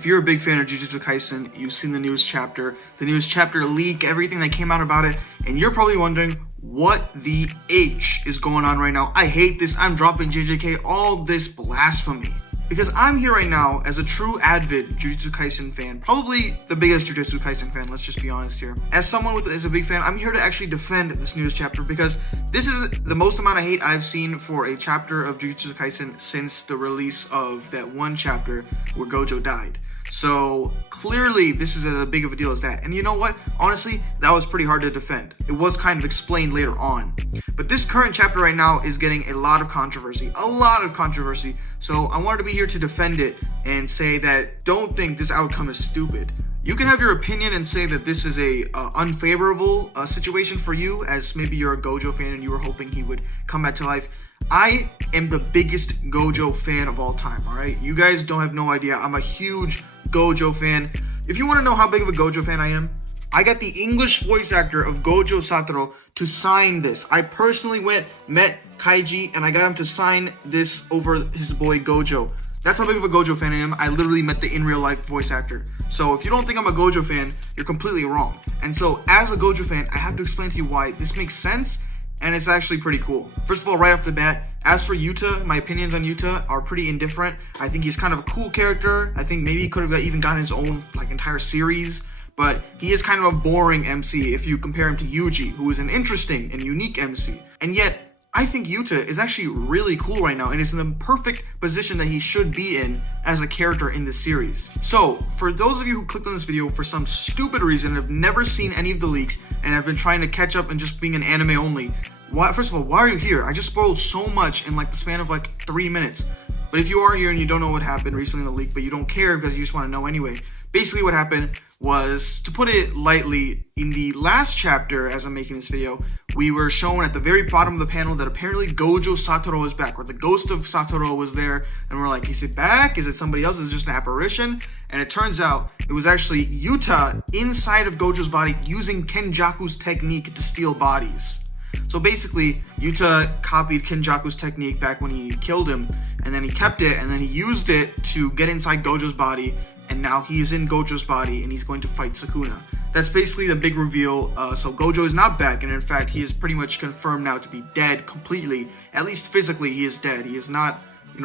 if you're a big fan of Jujutsu Kaisen, you've seen the newest chapter leak, everything that came out about it, and you're probably wondering what the H is going on right now. I hate this, I'm dropping JJK, all this blasphemy. Because I'm here right now as a true avid Jujutsu Kaisen fan, probably the biggest Jujutsu Kaisen fan, let's just be honest here. As someone as a big fan, I'm here to actually defend this newest chapter because this is the most amount of hate I've seen for a chapter of Jujutsu Kaisen since the release of that one chapter where Gojo died. So clearly this is as big of a deal as that. And you know what? Honestly, that was pretty hard to defend. It was kind of explained later on. But this current chapter right now is getting a lot of controversy. So I wanted to be here to defend it and say that don't think this outcome is stupid. You can have your opinion and say that this is a unfavorable situation for you, as maybe you're a Gojo fan and you were hoping he would come back to life. I am the biggest Gojo fan of all time, alright? You guys don't have no idea. I'm a huge Gojo fan. If you want to know how big of a Gojo fan I am, I got the English voice actor of Gojo Satoru to sign this. I personally met Kaiji, and I got him to sign this over his boy Gojo. That's how big of a Gojo fan I am. I literally met the in real life voice actor. So if you don't think I'm a Gojo fan, you're completely wrong. And so as a Gojo fan, I have to explain to you why this makes sense, and it's actually pretty cool. First of all, right off the bat, as for Yuta, my opinions on Yuta are pretty indifferent. I think he's kind of a cool character. I think maybe he could have even gotten his own entire series. But he is kind of a boring MC if you compare him to Yuji, who is an interesting and unique MC. And yet, I think Yuta is actually really cool right now and is in the perfect position that he should be in as a character in this series. So, for those of you who clicked on this video for some stupid reason and have never seen any of the leaks and have been trying to catch up and just being an anime only, first of all, why are you here? I just spoiled so much in the span of 3 minutes. But if you are here and you don't know what happened recently in the leak, but you don't care because you just want to know anyway, basically what happened was, to put it lightly, in the last chapter, as I'm making this video, we were shown at the very bottom of the panel that apparently Gojo Satoru is back, or the ghost of Satoru was there, and we're like, is it back? Is it somebody else? Is it just an apparition? And it turns out it was actually Yuta inside of Gojo's body using Kenjaku's technique to steal bodies. So basically, Yuta copied Kenjaku's technique back when he killed him, and then he kept it, and then he used it to get inside Gojo's body, and now he is in Gojo's body, and he's going to fight Sukuna. That's basically the big reveal. So Gojo is not back, and in fact, he is pretty much confirmed now to be dead completely. At least physically, he is dead. He is not,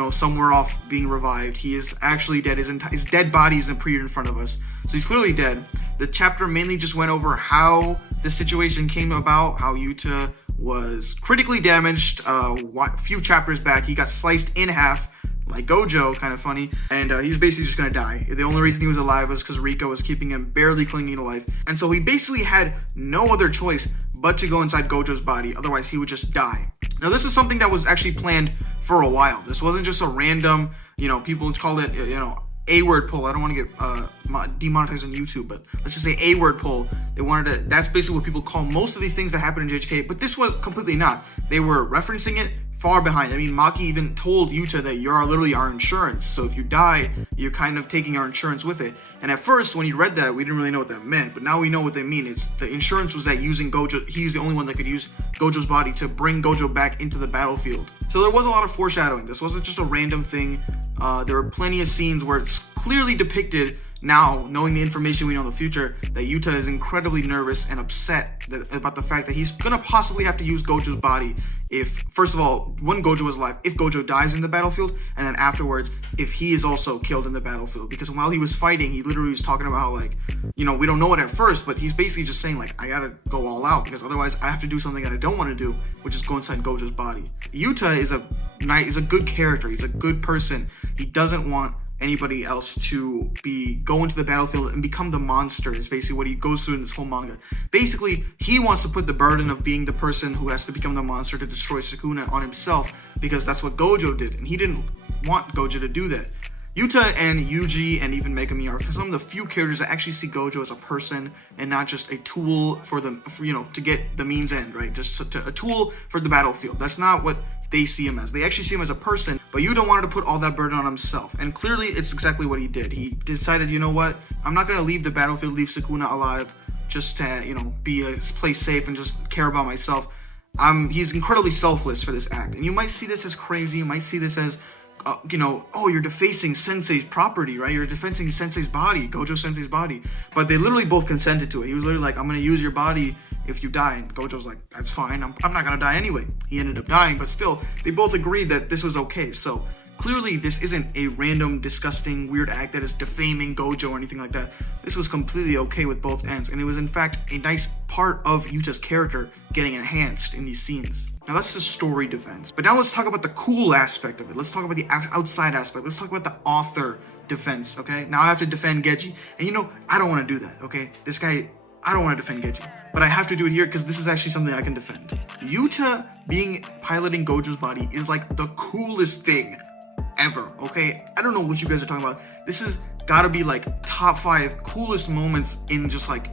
somewhere off being revived. He is actually dead. His dead body is appeared in front of us. So he's clearly dead. The chapter mainly just went over how the situation came about, how Yuta was critically damaged. A few chapters back, he got sliced in half, like Gojo, kind of funny, and he's basically just gonna die. The only reason he was alive was because Rika was keeping him barely clinging to life, and so he basically had no other choice but to go inside Gojo's body, otherwise he would just die. Now this is something that was actually planned for a while. This wasn't just a random, people call it, A-word pull. I don't want to get demonetized on YouTube, but let's just say A-word pull. They wanted to, that's basically what people call most of these things that happen in JJK, but this was completely not. They were referencing it far behind. I mean, Maki even told Yuta that you're literally our insurance, so if you die, you're kind of taking our insurance with it. And at first, when you read that, we didn't really know what that meant, but now we know what they mean. It's the insurance was that using Gojo, he's the only one that could use Gojo's body to bring Gojo back into the battlefield. So there was a lot of foreshadowing. This wasn't just a random thing. There were plenty of scenes where it's clearly depicted now, knowing the information we know in the future, that Yuta is incredibly nervous and upset about the fact that he's gonna possibly have to use Gojo's body if, first of all, when Gojo is alive, if Gojo dies in the battlefield, and then afterwards, if he is also killed in the battlefield. Because while he was fighting, he literally was talking about how, we don't know it at first, but he's basically just saying, I gotta go all out, because otherwise I have to do something that I don't want to do, which is go inside Gojo's body. Yuta is a good character. He's a good person. He doesn't want anybody else to go into the battlefield and become the monster is basically what he goes through in this whole manga. Basically, he wants to put the burden of being the person who has to become the monster to destroy Sukuna on himself, because that's what Gojo did, and he didn't want Gojo to do that. Yuta and Yuji and even Megami are some of the few characters that actually see Gojo as a person and not just a tool for them, to get the means end, right? Just a tool for the battlefield. That's not what they see him as. They actually see him as a person, but Yuta wanted to put all that burden on himself. And clearly, it's exactly what he did. He decided, you know what? I'm not going to leave the battlefield, leave Sukuna alive, just to, play safe and just care about myself. He's incredibly selfless for this act. And you might see this as crazy. You might see this as oh, you're defacing Sensei's property, right? You're defacing Sensei's body, Gojo Sensei's body. But they literally both consented to it. He was literally like, I'm going to use your body if you die. And Gojo's like, that's fine. I'm not going to die anyway. He ended up dying, but still, they both agreed that this was okay. So clearly, this isn't a random, disgusting, weird act that is defaming Gojo or anything like that. This was completely okay with both ends. And it was, in fact, a nice part of Yuta's character getting enhanced in these scenes. Now that's the story defense. But now let's talk about the cool aspect of it. Let's talk about the outside aspect. Let's talk about the author defense, okay? Now I have to defend Geji. And I don't want to do that, okay? This guy, I don't want to defend Geji. But I have to do it here because this is actually something I can defend. Yuta piloting Gojo's body is like the coolest thing ever, okay? I don't know what you guys are talking about. This has gotta be like top 5 coolest moments in just like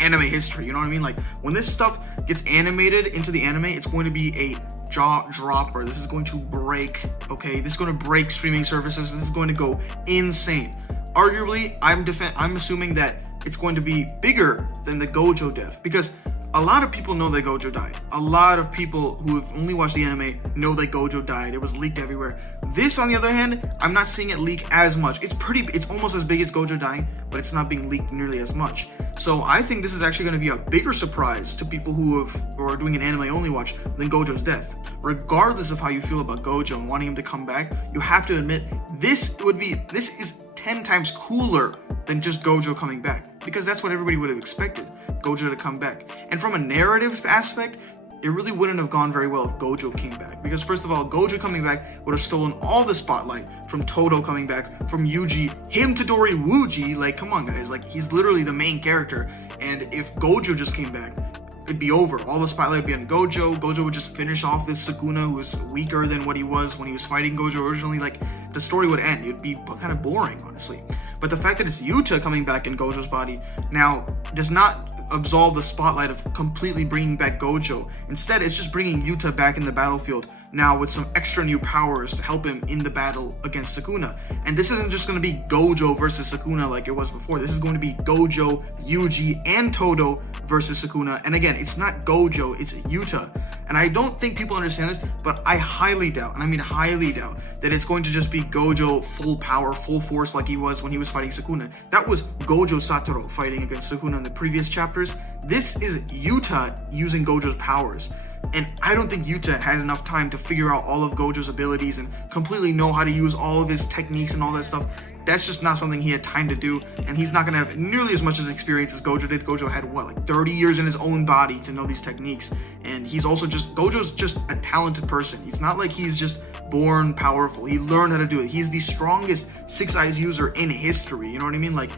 anime history, you know what I mean? Like when this stuff gets animated into the anime, it's going to be a jaw dropper. This is going to break, okay? This is going to break streaming services. This is going to go insane. Arguably, I'm assuming that it's going to be bigger than the Gojo death because a lot of people know that Gojo died. A lot of people who have only watched the anime know that Gojo died. It was leaked everywhere. This, on the other hand, I'm not seeing it leak as much. It's almost as big as Gojo dying, but it's not being leaked nearly as much. So I think this is actually going to be a bigger surprise to people who are doing an anime only watch than Gojo's death. Regardless of how you feel about Gojo and wanting him to come back, you have to admit this is 10 times cooler than just Gojo coming back, because that's what everybody would have expected, Gojo to come back. And from a narrative aspect, it really wouldn't have gone very well if Gojo came back, because first of all, Gojo coming back would have stolen all the spotlight from Todo coming back, from Yuji, him Todori Wuji. Like, come on guys, like he's literally the main character, and if Gojo just came back, it'd be over. All the spotlight would be on Gojo. Gojo would just finish off this Sukuna who was weaker than what he was when he was fighting Gojo originally. Like, the story would end. It'd be kind of boring, honestly. But the fact that it's Yuta coming back in Gojo's body now does not absolve the spotlight of completely bringing back Gojo. Instead, it's just bringing Yuta back in the battlefield now with some extra new powers to help him in the battle against Sukuna. And this isn't just going to be Gojo versus Sukuna like it was before. This is going to be Gojo, Yuji, and Todo versus Sukuna. And again, it's not Gojo, it's Yuta. And I don't think people understand this, but I highly doubt, and I mean highly doubt, that it's going to just be Gojo full power, full force like he was when he was fighting Sukuna. That was Gojo Satoru fighting against Sukuna in the previous chapters. This is Yuta using Gojo's powers. And I don't think Yuta had enough time to figure out all of Gojo's abilities and completely know how to use all of his techniques and all that stuff. That's just not something he had time to do, and he's not going to have nearly as much experience as Gojo did. Gojo had, like 30 years in his own body to know these techniques, and he's also Gojo's just a talented person. He's not like he's just born powerful. He learned how to do it. He's the strongest Six Eyes user in history, you know what I mean? Like,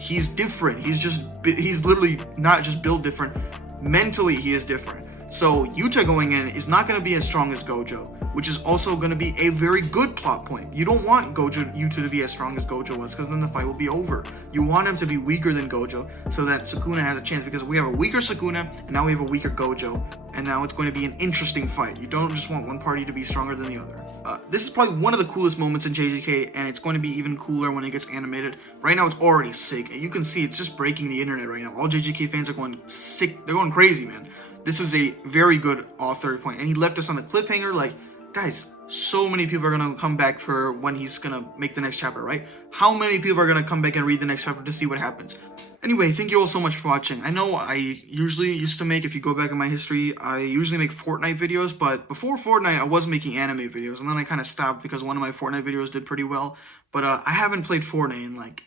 he's different. He's literally not just built different. Mentally, he is different. So Yuta going in is not going to be as strong as Gojo, which is also going to be a very good plot point. You don't want Yuta to be as strong as Gojo was, because then the fight will be over. You want him to be weaker than Gojo so that Sukuna has a chance, because we have a weaker Sukuna and now we have a weaker Gojo, and now it's going to be an interesting fight. You don't just want one party to be stronger than the other. This is probably one of the coolest moments in JJK, and it's going to be even cooler when it gets animated. Right now it's already sick. You can see it's just breaking the internet right now. All JJK fans are going sick. They're going crazy, man. This is a very good author point, and he left us on a cliffhanger. Like, guys, so many people are going to come back for when he's going to make the next chapter, right? How many people are going to come back and read the next chapter to see what happens? Anyway, thank you all so much for watching. I know I usually used to make, if you go back in my history, I usually make Fortnite videos, but before Fortnite, I was making anime videos, and then I kind of stopped because one of my Fortnite videos did pretty well. But I haven't played Fortnite in, like,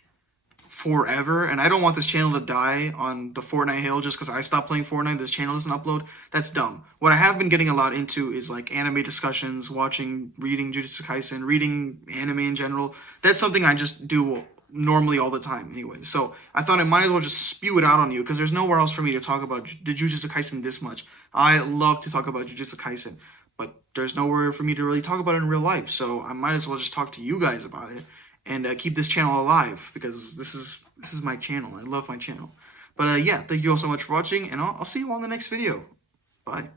forever, and I don't want this channel to die on the Fortnite hill just because I stopped playing Fortnite. This channel doesn't upload. That's dumb. What I have been getting a lot into is like anime discussions, reading Jujutsu Kaisen, reading anime in general. That's something I just do normally all the time anyway. So I thought I might as well just spew it out on you, because there's nowhere else for me to talk about the Jujutsu Kaisen this much. I love to talk about Jujutsu Kaisen, but there's nowhere for me to really talk about it in real life. So I might as well just talk to you guys about it and keep this channel alive, because this is my channel. I love my channel. But yeah, thank you all so much for watching, and I'll see you all in the next video. Bye.